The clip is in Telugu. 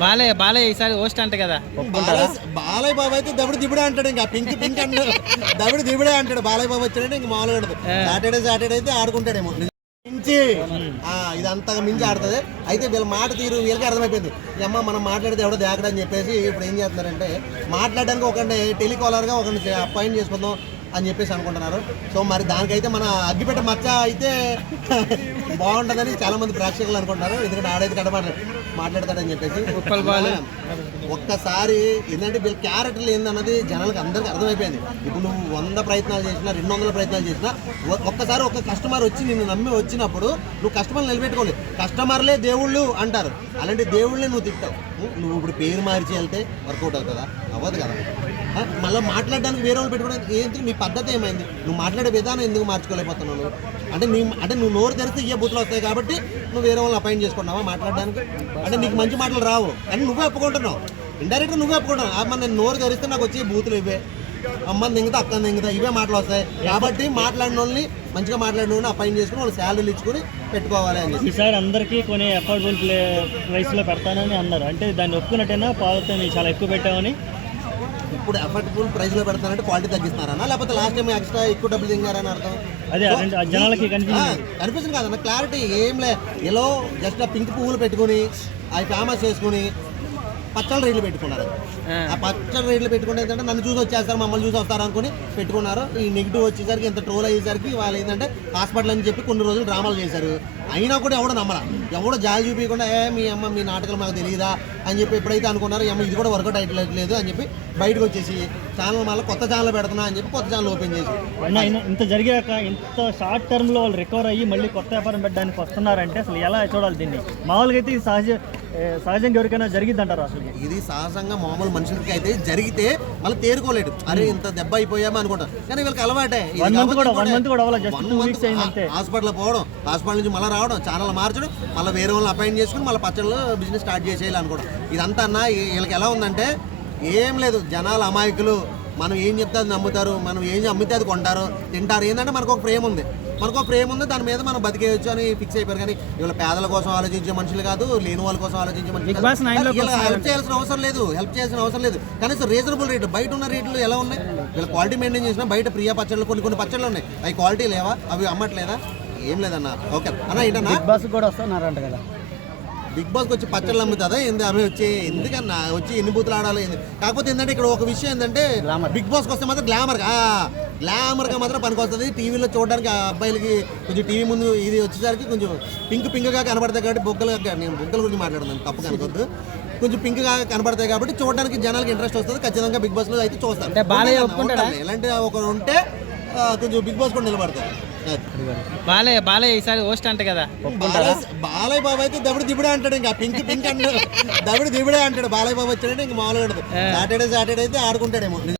బాలయ్య బాలయ్య ఈసారి హోస్ట్ అంట కదా. బాలయ్య బాబు అయితే దబుడు దిబుడే అంటాడు ఇంకా పింక్ పింక్ అంటాడు. దబుడు దిబుడే అంటాడు బాలయ్య బాబు వచ్చాడంటే ఇంక మామూలుగా ఉండదు. సాటర్డే సాటర్డే అయితే ఆడుకుంటాడేమో. మించి. ఆ, ఇది అంతగా మించి ఆడుతుంది. అయితే వీళ్ళ మాట తీరు వీళ్ళకి అర్థమైపోయింది. ఈ అమ్మ మనం మాట్లాడితే ఎవడో దేకడని చెప్పేసి ఇప్పుడు ఏం చేస్తున్నారంటే మాట్లాడడానికి ఒకరిని టెలికాలర్గా ఒకరిని అపాయింట్ చేసుకుందాం. అని చెప్పేసి అనుకుంటున్నారు. సో మరి దానికైతే మన అగ్గిపెట్ట మచ్చ అయితే బాగుంటుందని చాలా మంది ప్రేక్షకులు అనుకుంటున్నారు. ఎందుకంటే ఆడైతే కడ మాట్లాడతాడని చెప్పేసి. ఒక్కసారి ఏంటంటే వీళ్ళ క్యారెక్టర్లు ఏందన్నది జనాలకు అందరికి అర్థమైపోయింది. ఇప్పుడు నువ్వు వంద ప్రయత్నాలు చేసినా రెండు వందల ప్రయత్నాలు చేసినా ఒక్కసారి ఒక కస్టమర్ వచ్చి నిన్ను నమ్మి వచ్చినప్పుడు నువ్వు కస్టమర్ నిలబెట్టుకోలేదు కస్టమర్లే దేవుళ్ళు అంటారు. అలాంటి దేవుళ్ళే నువ్వు తిట్టావు. నువ్వు ఇప్పుడు పేరు మార్చి వెళ్తే వర్కౌట్ అవుతుందా? అవ్వదు కదా. మళ్ళీ మాట్లాడడానికి వేరే వాళ్ళు పెట్టుకోవడానికి ఏంటి నీ పద్ధతి ఏమైంది? నువ్వు మాట్లాడే విధానం ఎందుకు మార్చుకోలేకపోతున్నావు అంటే నీ అంటే నువ్వు నోరు తెరిస్తే ఇయ్యే బూతులు వస్తాయి కాబట్టి నువ్వు వేరే వాళ్ళని అపాయింట్ చేసుకున్నావా మాట్లాడడానికి? అంటే నీకు మంచి మాటలు రావు. అని నువ్వే ఒప్పుకుంటున్నావు. ఇండైరెక్ట్గా నువ్వే ఒప్పుకుంటున్నావు. మన నోరు తెరిస్తే నాకు వచ్చే బూతులు ఇవే అమ్మ దింగుతా అక్క దింగుతా ఇవే మాటలు వస్తాయి. కాబట్టి మాట్లాడిన వాళ్ళని మంచిగా మాట్లాడిన వాళ్ళని అపాయింట్ చేసుకుని వాళ్ళు శాలరీలు ఇచ్చుకుని పెట్టుకోవాలి అని చెప్పి. ఈసారి అందరికీ కొన్ని అఫోర్డబుల్ ప్రైస్లో పెడతానని అన్నారు. అంటే దాన్ని ఒప్పుకున్నట్టేనా? పాలతో చాలా ఎక్కువ పెట్టామని. ఇప్పుడు అఫోర్డబుల్ ప్రైస్లో పెడతానంటే క్వాలిటీ తగ్గిస్తున్నారనా? లేకపోతే లాస్ట్ టైం ఎక్స్ట్రా ఎక్కువ డబ్బులు దిగారని అర్థం? జనాలకి కనిపిస్తుంది కదన్న క్లారిటీ ఏం లే. ఎలో జస్ట్ పింక్ పువ్వులు పెట్టుకుని అవి ఫేమస్ చేసుకుని పచ్చళ్ళ రేట్లు పెట్టుకున్నారు. ఆ. పచ్చళ్ళ రేట్లు పెట్టుకుంటే ఏంటంటే నన్ను చూసి వచ్చేస్తారు మమ్మల్ని చూసి వస్తారు అనుకుని పెట్టుకున్నారు. ఈ నెగిటివ్ వచ్చేసరికి ఇంత ట్రోల్ అయ్యేసరికి వాళ్ళు ఏంటంటే హాస్పిటల్ అని చెప్పి కొన్ని రోజులు డ్రామాలు చేశారు. అయినా కూడా ఎవడో నమ్మరా? ఎవడో జాలి చూపించకుండా ఏ మీ అమ్మ మీ నాటకాలు మాకు తెలియదా అని చెప్పి ఎప్పుడైతే అనుకున్నారో "ఈ అమ్మ ఇది కూడా వర్కౌట్ అయ్యట్లేదు అని చెప్పి బయటకు వచ్చేసి ఛానల్ మళ్ళీ కొత్త ఛానల్ పెడుతున్నా అని చెప్పి కొత్త ఛానల్ ఓపెన్ చేసి. ఇంత జరిగాక ఇంత షార్ట్ టర్మ్లో వాళ్ళు రికవర్ అయ్యి మళ్ళీ కొత్త వ్యాపారం పెట్టడానికి వస్తున్నారంటే అసలు ఎలా చూడాలి దీన్ని? మామూలుగా అయితే ఇది సహజ సహజంగా ఎవరికైనా జరిగిద్ది అంటారు అసలు ఇది సహజంగా మామూలు మనుషులకి అయితే జరిగితే మళ్ళీ తేరుకోలేడు. అరే ఇంత దెబ్బ అయిపోయామా అనుకుంటారు. కానీ వీళ్ళకి అలవాటే. కూడా- కూడా. హాస్పిటల్ పోవడం హాస్పిటల్ నుంచి మళ్ళీ రావడం ఛానల్ మార్చడం మళ్ళీ వేరే వాళ్ళని అపాయింట్ చేసుకుని మళ్ళీ పచ్చళ్ళు బిజినెస్ స్టార్ట్ చేసేయాలి అనుకోవడం. ఇదంతా అన్న వీళ్ళకి ఎలా ఉందంటే ఏం లేదు. జనాలు అమాయకులు. మనం ఏం చెప్తే అది నమ్ముతారు. మనం ఏం అమ్మితే అది కొంటారు. తింటారు. ఏంటంటే మనకు ఒక ప్రేమ ఉంది. మనకు ఒక ప్రేమ ఉంది దాని మీద మనం బతికేయచ్చు అని ఫిక్స్ అయిపోయారు. కానీ వీళ్ళ పేదల కోసం ఆలోచించే మనుషులు కాదు లేని వాళ్ళ కోసం ఆలోచించే మనుషులు హెల్ప్ చేయాల్సిన అవసరం లేదు హెల్ప్ చేయాల్సిన అవసరం లేదు. కనీసం రీజనబుల్ రేట్లు బయట ఉన్న రేట్లు ఎలా ఉన్నాయి? వీళ్ళ క్వాలిటీ మెయింటైన్ చేసినా బయట ప్రియా పచ్చళ్ళు కొన్ని కొన్ని పచ్చళ్ళు ఉన్నాయి. అవి క్వాలిటీ లేవా? అవి అమ్మట్లేదా? ఏం లేదన్న. ఓకే. అన్న ఏంటన్నా? బస్ కూడా వస్తున్నారంట కదా. బిగ్ బాస్కి వచ్చి పచ్చళ్ళు అమ్ముతుందా? ఏంది? అవి వచ్చి ఎందుకన్నా? వచ్చి ఎన్ని బూతులు ఆడాలి? కాకపోతే ఏంటంటే ఇక్కడ ఒక విషయం ఏంటంటే బిగ్ బాస్కి వస్తే మాత్రం గ్లామర్ గ్లామర్గా మాత్రం పనికి వస్తుంది టీవీలో చూడడానికి ఆ అబ్బాయిలకి కొంచెం టీవీ ముందు ఇది వచ్చేసరికి కొంచెం పింక్ పింక్గా కనబడతాయి కాబట్టి బొగ్గలు నేను బొగ్గల గురించి మాట్లాడుతున్నాను తప్పు కనుకోవద్దు కొంచెం పింక్గా కనబడతాయి కాబట్టి చూడడానికి జనాలకి ఇంట్రెస్ట్ వస్తుంది. ఖచ్చితంగా బిగ్ బాస్లో అయితే చూస్తారు. ఎలాంటి ఒకరు ఉంటే కొంచెం బిగ్ బాస్ కూడా నిలబడతారు. బాలయ్య బాలయ్య ఈసారి హోస్ట్ అంట కదా. బాలయ్య బాబు అయితే దబుడు దిబుడే అంటాడు ఇంకా. పింక్ పింక్ అంటాడు. దబుడు దిబుడే అంటాడు. బాలయ్య బాబు వచ్చాడంటే ఇంక మామూలుగా సాటర్డే సాటర్డే అయితే ఆడుకుంటాడేమో.